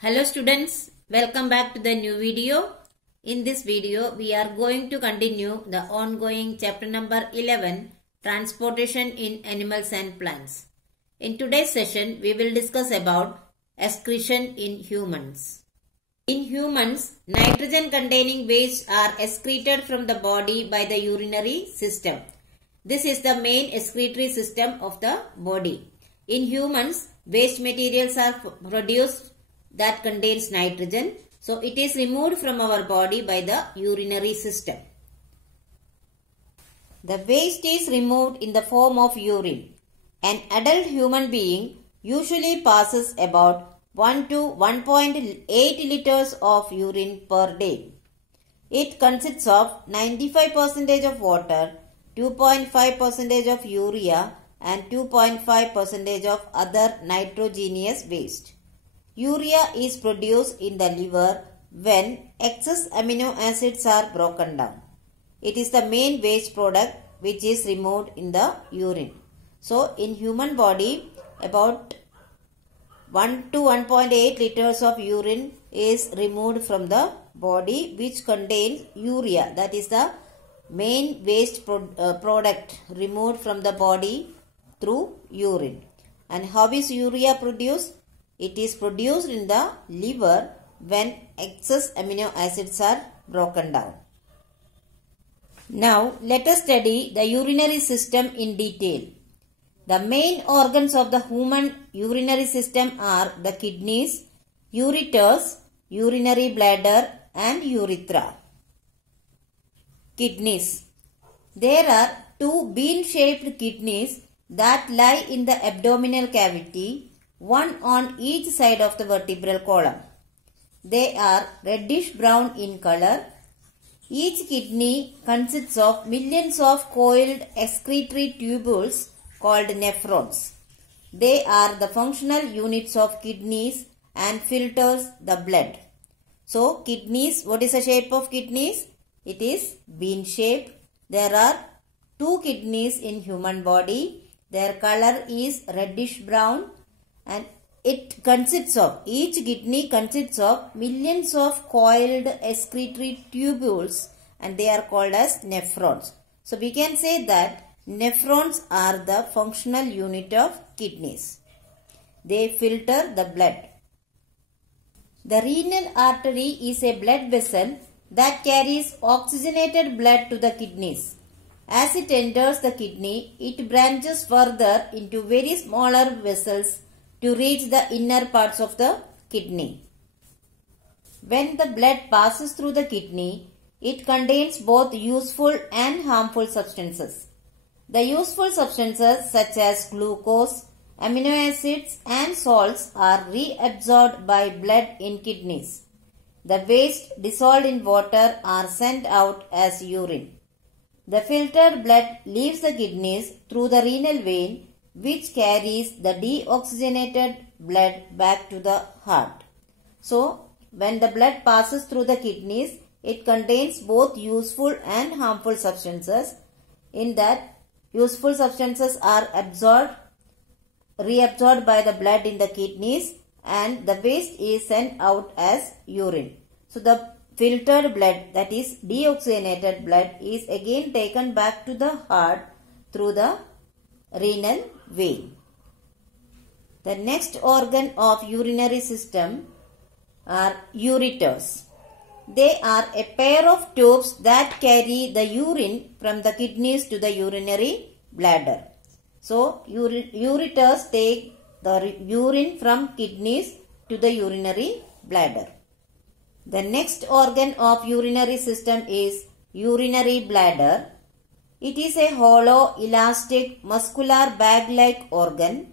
Hello students, welcome back to the new video. In this video, we are going to continue the ongoing chapter number 11, Transportation in Animals and Plants. In today's session, we will discuss about excretion in humans. In humans, nitrogen containing waste are excreted from the body by the urinary system. This is the main excretory system of the body. In humans, waste materials are produced that contains nitrogen. So it is removed from our body by the urinary system. The waste is removed in the form of urine. An adult human being usually passes about 1 to 1.8 liters of urine per day. It consists of 95% of water, 2.5% of urea and 2.5% of other nitrogenous waste. Urea is produced in the liver when excess amino acids are broken down. It is the main waste product which is removed in the urine. So, in human body, about 1 to 1.8 liters of urine is removed from the body which contains urea. That is the main waste product removed from the body through urine. And how is urea produced? It is produced in the liver when excess amino acids are broken down. Now, let us study the urinary system in detail. The main organs of the human urinary system are the kidneys, ureters, urinary bladder and urethra. Kidneys. There are two bean-shaped kidneys that lie in the abdominal cavity, one on each side of the vertebral column. They are reddish brown in color. Each kidney consists of millions of coiled excretory tubules called nephrons. They are the functional units of kidneys and filters the blood. So, kidneys, what is the shape of kidneys? It is bean shaped. There are two kidneys in human body. Their color is reddish brown. And each kidney consists of millions of coiled excretory tubules and they are called as nephrons. So we can say that nephrons are the functional unit of kidneys. They filter the blood. The renal artery is a blood vessel that carries oxygenated blood to the kidneys. As it enters the kidney, it branches further into very smaller vessels to reach the inner parts of the kidney. When the blood passes through the kidney, it contains both useful and harmful substances. The useful substances such as glucose, amino acids and salts are reabsorbed by blood in kidneys. The waste dissolved in water are sent out as urine. The filtered blood leaves the kidneys through the renal vein which carries the deoxygenated blood back to the heart. So, when the blood passes through the kidneys, it contains both useful and harmful substances. In that, useful substances are reabsorbed by the blood in the kidneys and the waste is sent out as urine. So, the filtered blood, that is deoxygenated blood, is again taken back to the heart through the renal vein. The next organ of urinary system are ureters. They are a pair of tubes that carry the urine from the kidneys to the urinary bladder. So, ureters take the urine from kidneys to the urinary bladder. The next organ of urinary system is urinary bladder. It is a hollow, elastic, muscular bag-like organ.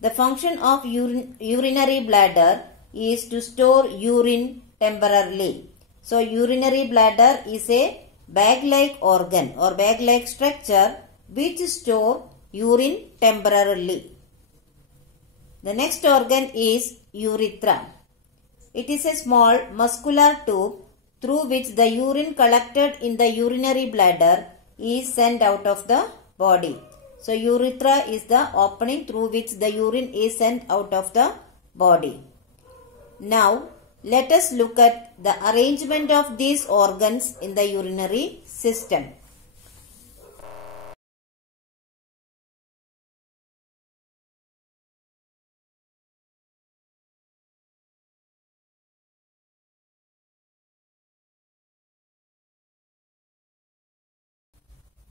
The function of urinary bladder is to store urine temporarily. So, urinary bladder is a bag-like organ or bag-like structure which store urine temporarily. The next organ is urethra. It is a small muscular tube through which the urine collected in the urinary bladder is sent out of the body. So, urethra is the opening through which the urine is sent out of the body. Now, let us look at the arrangement of these organs in the urinary system.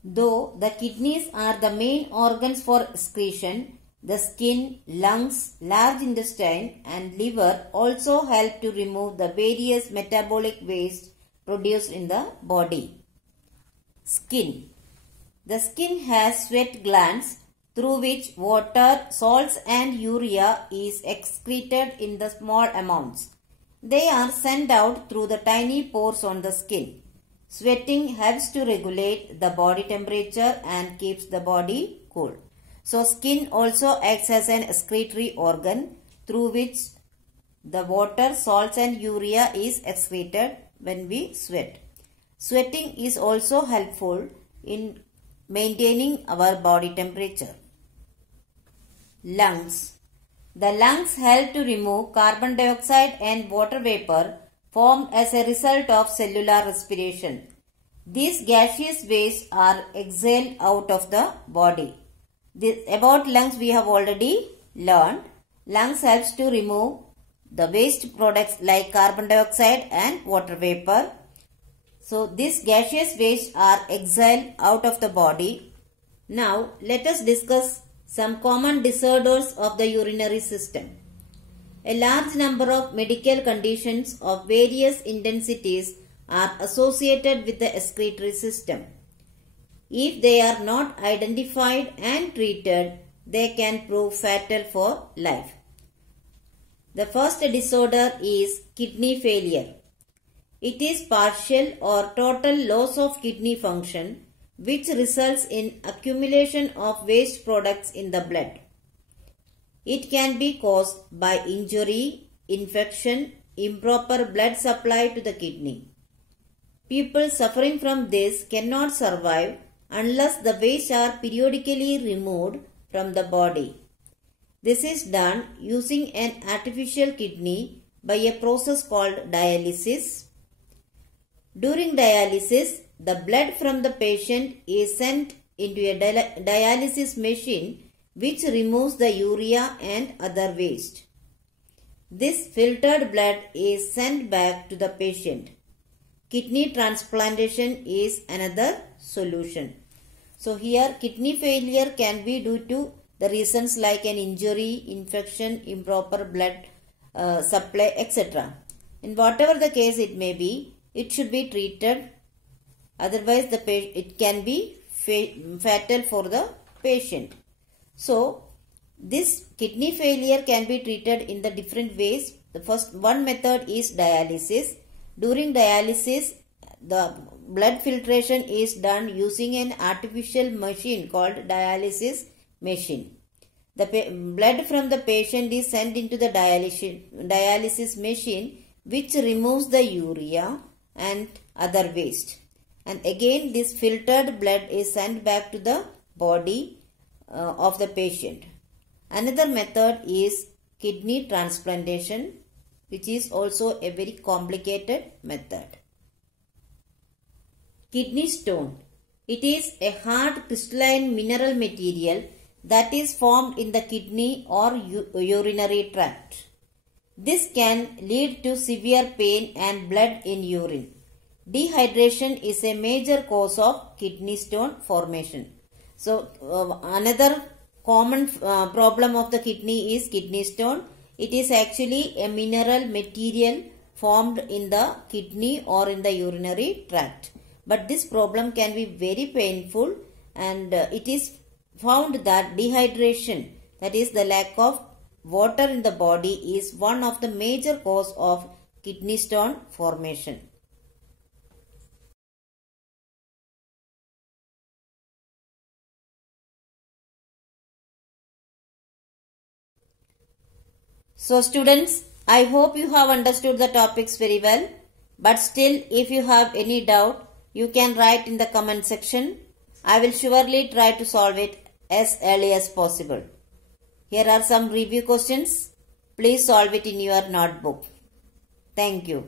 Though the kidneys are the main organs for excretion, the skin, lungs, large intestine and liver also help to remove the various metabolic waste produced in the body. Skin. The skin has sweat glands through which water, salts and urea is excreted in the small amounts. They are sent out through the tiny pores on the skin. Sweating helps to regulate the body temperature and keeps the body cool. So skin also acts as an excretory organ through which the water, salts and urea is excreted when we sweat. Sweating is also helpful in maintaining our body temperature. Lungs. The lungs help to remove carbon dioxide and water vapor formed as a result of cellular respiration. These gaseous wastes are exhaled out of the body. About lungs we have already learned. Lungs helps to remove the waste products like carbon dioxide and water vapor. So these gaseous wastes are exhaled out of the body. Now let us discuss some common disorders of the urinary system. A large number of medical conditions of various intensities are associated with the excretory system. If they are not identified and treated, they can prove fatal for life. The first disorder is kidney failure. It is partial or total loss of kidney function which results in accumulation of waste products in the blood. It can be caused by injury, infection, improper blood supply to the kidney. People suffering from this cannot survive unless the wastes are periodically removed from the body. This is done using an artificial kidney by a process called dialysis. During dialysis, the blood from the patient is sent into a dialysis machine which removes the urea and other waste. This filtered blood is sent back to the patient. Kidney transplantation is another solution. So here kidney failure can be due to the reasons like an injury, infection, improper blood supply, etc. In whatever the case it may be, it should be treated. Otherwise, it can be fatal for the patient. So, this kidney failure can be treated in the different ways. The first one method is dialysis. During dialysis, the blood filtration is done using an artificial machine called dialysis machine. The blood from the patient is sent into the dialysis machine which removes the urea and other waste. And again this filtered blood is sent back to the body of the patient. Another method is kidney transplantation, which is also a very complicated method. Kidney stone. It is a hard crystalline mineral material that is formed in the kidney or urinary tract. This can lead to severe pain and blood in urine. Dehydration is a major cause of kidney stone formation. So, another common problem of the kidney is kidney stone. It is actually a mineral material formed in the kidney or in the urinary tract. But this problem can be very painful, and it is found that dehydration, that is the lack of water in the body, is one of the major cause of kidney stone formation. So students, I hope you have understood the topics very well. But still, if you have any doubt, you can write in the comment section. I will surely try to solve it as early as possible. Here are some review questions. Please solve it in your notebook. Thank you.